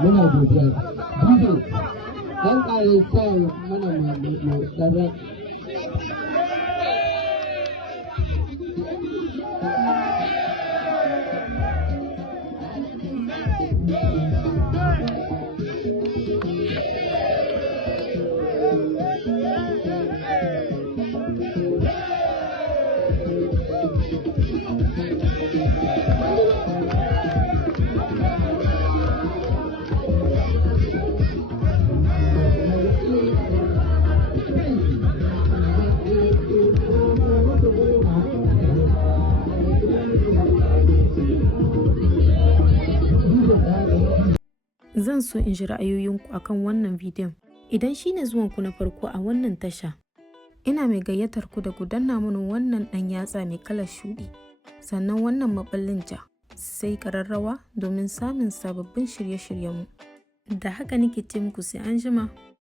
muna godiya bidiyo dan ƙare sa mana mu ɗarar Zan so in ji ra'ayoyinku akan wannan bidiyon. Idan shine zuwanku na farko a wannan tasha, ina mai gayyatar ku da ku danna mini wannan ɗan yatsa mai kalar shuɗi, sannan wannan maɓallin ja, sai ƙararrawa domin samun sababbin shirye-shiryenmu. Da haka nake ce muku sai an jima.